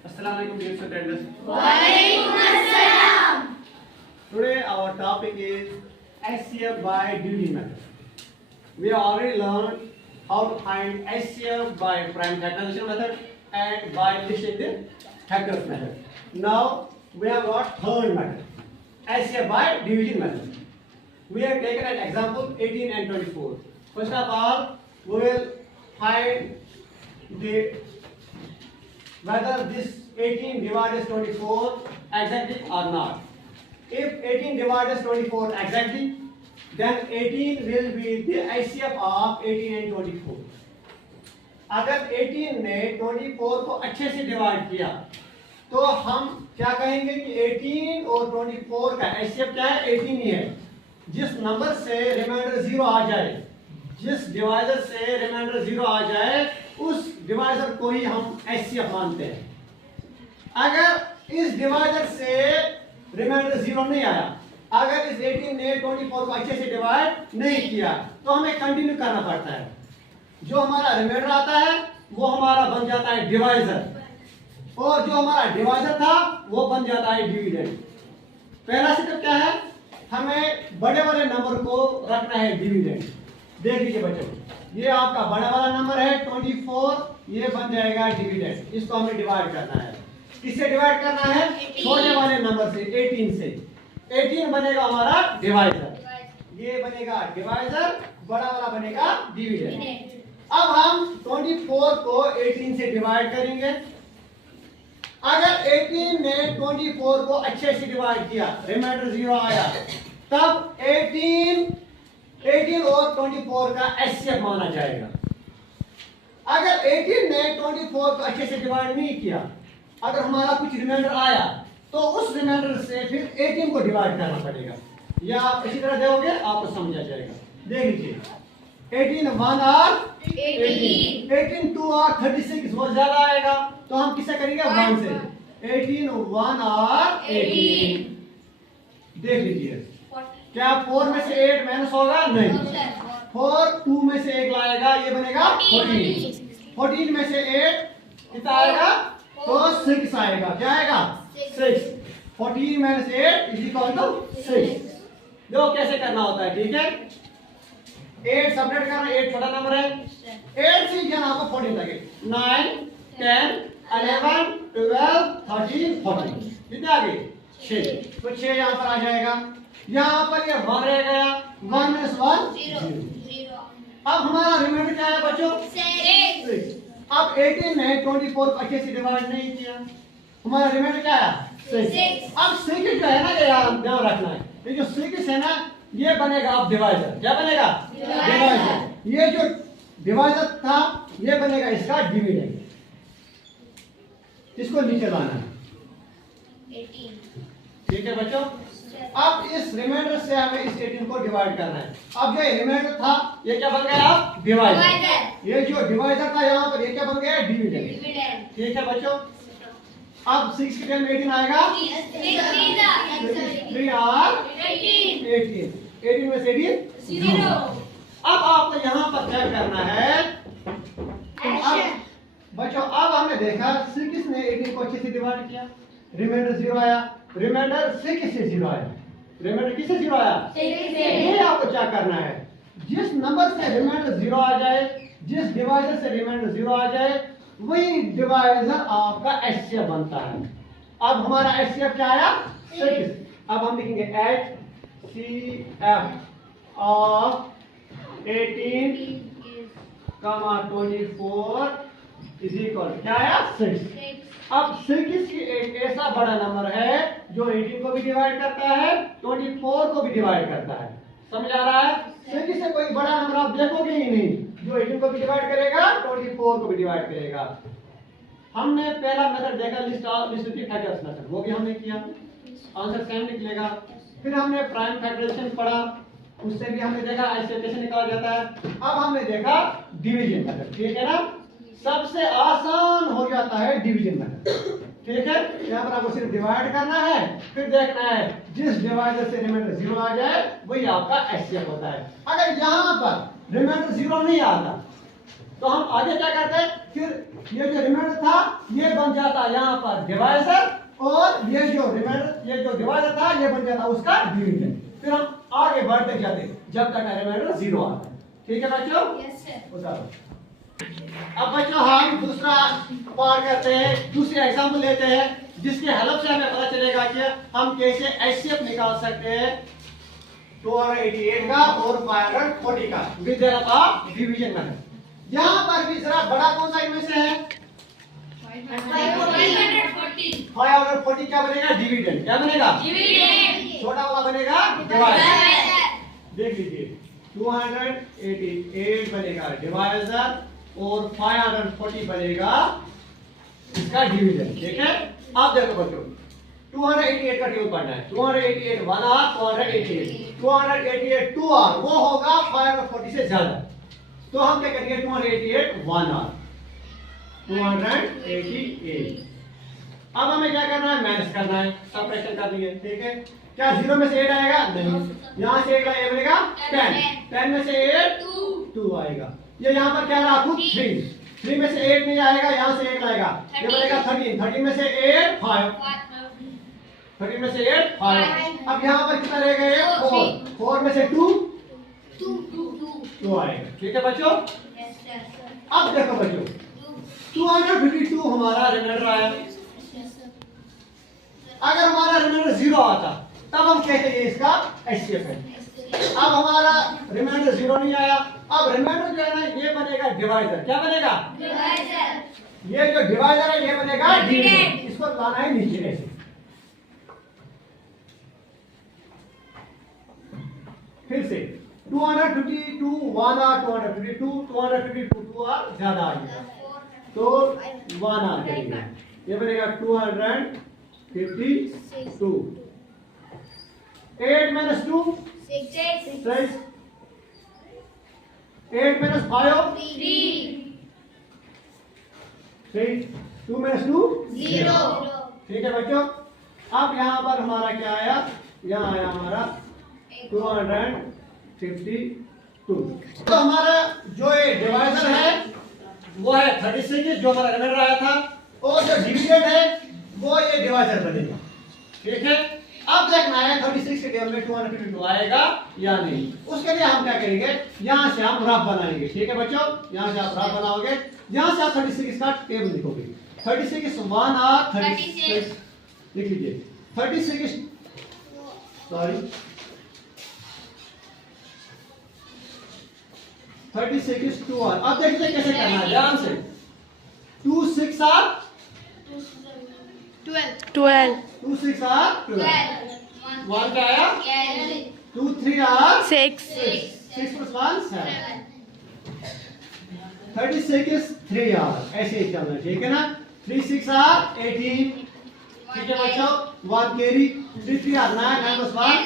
Assalamualaikum dear students. Waalaikumsalam. Today our topic is HCF by division method. We have already learned how to find HCF by prime factorization method and by listing the factors method. Now we have got third method, HCF by division method. We have taken an example 18 and 24. First of all, we will find the whether this 18 divides 24 exactly or not. If 18 divides 24 exactly, then 18 will be the HCF of 18 and 24. अगर 18 ने 24 को अच्छे से divide किया तो हम क्या कहेंगे कि 18 और 24 का HCF क्या है? 18 ही है। जिस नंबर से रिमाइंडर 0 आ जाए, जिस डिवाइजर से रिमाइंडर 0 आ जाए, उस डिवाइजर को ही हम HCF मानते हैं। अगर इस डिवाइजर से रिमाइंडर 0 नहीं आया, अगर इस 18 ने 24 को अच्छे से डिवाइड नहीं किया, तो हमें कंटिन्यू करना पड़ता है। जो हमारा रिमाइंडर आता है वो हमारा बन जाता है डिवाइजर, और जो हमारा डिवाइजर था वो बन जाता है डिविडेंड। पहला स्टेप क्या है? हमें बड़े वाले नंबर को रखना है डिविडेंड। देख लीजिए बच्चों, ये आपका बड़ा वाला नंबर है 24, ये बन जाएगा डिविडेंड। इसको हमें डिवाइड करना है। किससे डिवाइड करना है? छोटे वाले नंबर से, 18 से। 18 बनेगा हमारा डिवाइजर, ये बनेगा डिवाइजर, बड़ा वाला बनेगा डिविडेंड। अब हम 24 को 18 से डिवाइड करेंगे। अगर 18 ने 24 को अच्छे से डिवाइड किया, रिमाइंडर 0 आया, तब 18 और 24 का HCF माना जाएगा। अगर 18 ने 24 को अच्छे से डिवाइड नहीं किया, अगर हमारा कुछ रिमाइंडर आया, तो उस रिमाइंडर से फिर 18 को डिवाइड करना पड़ेगा। या आप इसी तरह दोगे, आपको समझ आ जाएगा। देख लीजिए, 18 1 और 18 2 और 36 वो ज्यादा आएगा, तो हम किससे करेंगे? 1 से। 18 1 और 18। देख लीजिए, क्या 4 में से 8 माइनस होगा? नहीं। 4 2 में से 1 लाएगा, ये बनेगा 14। 14 में से 8 कितना आएगा? तो 6 आएगा। क्या आएगा? 6। 14 माइनस 8 इज इक्वल टू 6। देखो कैसे करना होता है, ठीक है? 8 सब्ट्रैक्ट करना, 8 छोटा नंबर है, 8 से क्या आपको 14 तक 9 10 11 12 13 14 कितने आ गए? 6। तो 6 यहाँ पर आ जाएगा। यहाँ पर ये 1 रह गया, 1 माइनस 1 0। अब हमारा रिमाइंडर क्या है बच्चों? 6। अब 18 ने 24 को अच्छे से डिवाइड नहीं किया, हमारा रिमाइंडर क्या है? 6। अब 6 जो है ना, ये यार ध्यान रखना है, ये जो 6 है ना, ये बनेगा अब डिवाइजर। क्या बनेगा? डिवाइजर। ये जो डिवाइजर था, ये बनेगा इसका डिविडेंड। इसको नीचे लाना है, ठीक है बच्चों? अब इस रिमाइंडर से हमें इस 18 को डिवाइड करना है। अब जो रिमाइंडर था, ये क्या बन गया? अब डिवाइजर। ये जो डिवाइजर था यहाँ पर, ये क्या बन गया? डिविडेंड। ठीक है बच्चों? अब 6 के टाइम 18 आएगा, 3 और 18 में से 18 0। अब आपको यहाँ पर क्या करना है? अब बच्चों, अब हमने देखा 6 ने 18 को अच्छे से डिवाइड किया, रिमाइंडर 0 आया, रिमाइंडर 6 से 0 आया, रिमाइंडर किससे 0 आया? 6 से। ये आपको क्या करना है? जिस नंबर से रिमाइंडर 0 आ जाए, जिस डिवाइजर से रिमाइंडर 0 आ जाए, वही डिवाइजर आपका HCF बनता है। अब हमारा HCF क्या आया? 6। अब हम लिखेंगे HCF of 18, 24 is equal क्या आया? 6। अब 6 एक ऐसा बड़ा नंबर है जो 18 को भी डिवाइड करता है, 24 को भी डिवाइड करता है। समझ आ रहा है? 6 से कोई बड़ा नंबर आप देखोगे ही नहीं, जो 18 को भी डिवाइड करेगा, 24 को भी डिवाइड करेगा। हमने पहला मेथड देखा, लिस्ट फैक्टर्स मेथड, वो भी हमने किया, आंसर सेम निकलेगा। फिर हमने प्राइम फैक्टराइजेशन पढ़ा, उससे भी हमने देखा HCF कैसे निकाला जाता है। अब हमने देखा डिवीजन मेथड, ठीक है ना? सबसे आसान हो जाता है डिवीजन मेथड, ठीक है? यहाँ पर आपको सिर्फ डिवाइड करना है, फिर देखना है जिस डिवाइडर से रिमाइंडर 0 आ जाए वही आपका HCF होता है। अगर यहाँ पर रिमाइंडर 0 नहीं आता, तो हम आगे क्या करते हैं? फिर ये जो रिमाइंडर था ये बन जाता यहाँ पर डिवाइजर, और ये जो डिवाइजर था ये बन जाता उसका डिवीजन। फिर हम आगे बढ़ते जाते जब तक रिमाइंडर 0 आता है। ठीक है बच्चों? Yes sir. उतारो। अब बच्चों हम दूसरा पार्ट करते हैं, दूसरे एग्जाम्पल लेते हैं जिसके हेल्प से हमें पता चलेगा कि हम कैसे एचसीएफ निकाल सकते हैं 288 का और 540 का with help of division method. यहाँ पर भी जरा बड़ा कौन सा इनमें से है? 540 क्या बनेगा? डिवीजन। क्या बनेगा? डिवीजन। छोटा वाला बनेगा डिवाइजर। देख लीजिए 288 बनेगा डिवाइजर और 540 बनेगा इसका डिवीजन। ठीक है? अब देखो बच्चों 288 का टेबल पढ़ना है। 288 1 आर, 288 2 आर, वो होगा 540 से ज्यादा। तो हम क्या करेंगे 288 1 आर, 288। अब हमें क्या करना है? माइनस करना है, सबट्रैक्शन करनी है। ठीक है? क्या 0 में से 8 आएगा? नहीं। यहाँ से 1 बनेगा 10, 10 में से 8 2 आएगा। ये यहाँ पर क्या रखूं? 3 में से 8 नहीं आएगा, यहाँ से 1 आएगा, ये बनेगा 13 में से 8 5, 13 में से 8 5। अब यहाँ पर कितना रह गया? 4 में से 2 आएगा। ठीक है बच्चों? अब देखो बच्चों 252 हमारा रिमाइंडर आया। अगर हमारा रिमाइंडर 0 आता तब हम कहते हैं इसका एचसीएफ है। अब हमारा रिमाइंडर 0 नहीं आया, अब रिमाइंडर जो है ना ये बनेगा डिवाइजर। क्या बनेगा? डिवाइजर। ये जो डिवाइजर है ये बनेगा डिविडेंड। इसको लाना है नीचे ऐसे। फिर से 252 1 आर, 252 2 आर ज्यादा आ गया तो 1 आर करेंगे। ये बनेगा 252। 8 minus 2 6, 8 minus 5 3, 2 minus 2 0। ठीक है बच्चों? अब यहाँ पर हमारा क्या आया? यहाँ आया हमारा 252। तो हमारा जो ये डिवाइजर है वो है 36 जो हमारा रिमाइंडर आया था, और जो डिविडेंड है वो ये डिवाइजर बनेगा। ठीक है? अब देखना है 36 के टेबल में 252 आएगा या नहीं। उसके लिए हम क्या करेंगे? यहाँ से हम रफ बनाएंगे। ठीक है बच्चों? यहाँ से आप रफ बनाओगे, यहाँ से आप 36 का टेबल लिखोगे। 36 1 आर 36 लिख लीजिए। 36 2 आर। अब देखिए कैसे करना है, ध्यान से। 2 6 आर 12 2 6 आर 12। 1 क्या आया? 2 3 आर 6 6 plus 1 7। 36 3 आर ऐसे ही चलना। ठीक है ना? 3 6 आर 18। ठीक है बच्चों? 1 कैरी। 3 3 are 9, 9 plus 1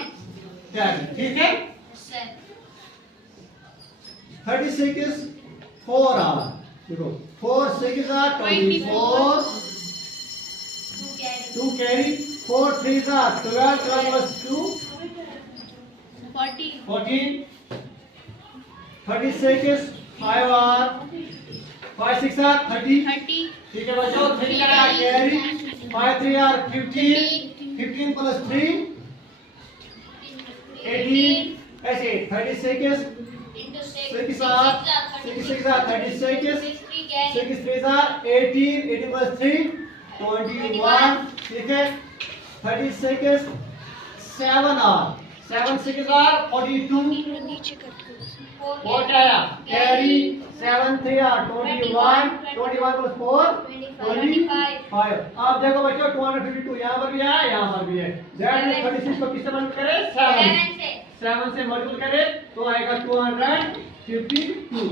10। ठीक है? 36 4 आर, देखो 4 6 are 24, 2 carry. 4 3 are 12, 12 plus 2 14। 36 5 are 5 6 are 30। ठीक है बच्चों? 3 का कैरी। 5 3 are 15, 15 plus 3 18। ऐसे 36 6 आर 6 आर 36, 6 3 आर 18, 18 plus 3 21। ठीक है? 36 7 आर 7 6 आर 42। 4 क्या आया? कैरी। 7 3 are 21, 21 plus 4 25। अब देखो बच्चों 252 यहाँ पर भी है, यहाँ पर भी है। दैट मींस 36 को किससे मल्टीप्लाई करें? 7 से मल्टीप्लाई करें तो आएगा 252।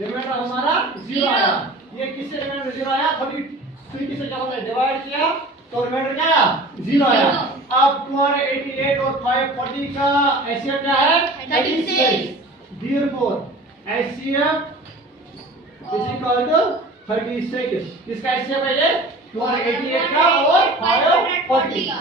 रिमाइंडर हमारा 0 आया। ये किससे रिमाइंडर 0 आया? 33 से जब हमने डिवाइड किया तो रिमाइंडर क्या आया? 0 आया। अब 288 और 540 का एचसीएफ क्या है? 36। Therefore, HCF is equal to 36। किसका HCF है ये? 288 का और 540 का।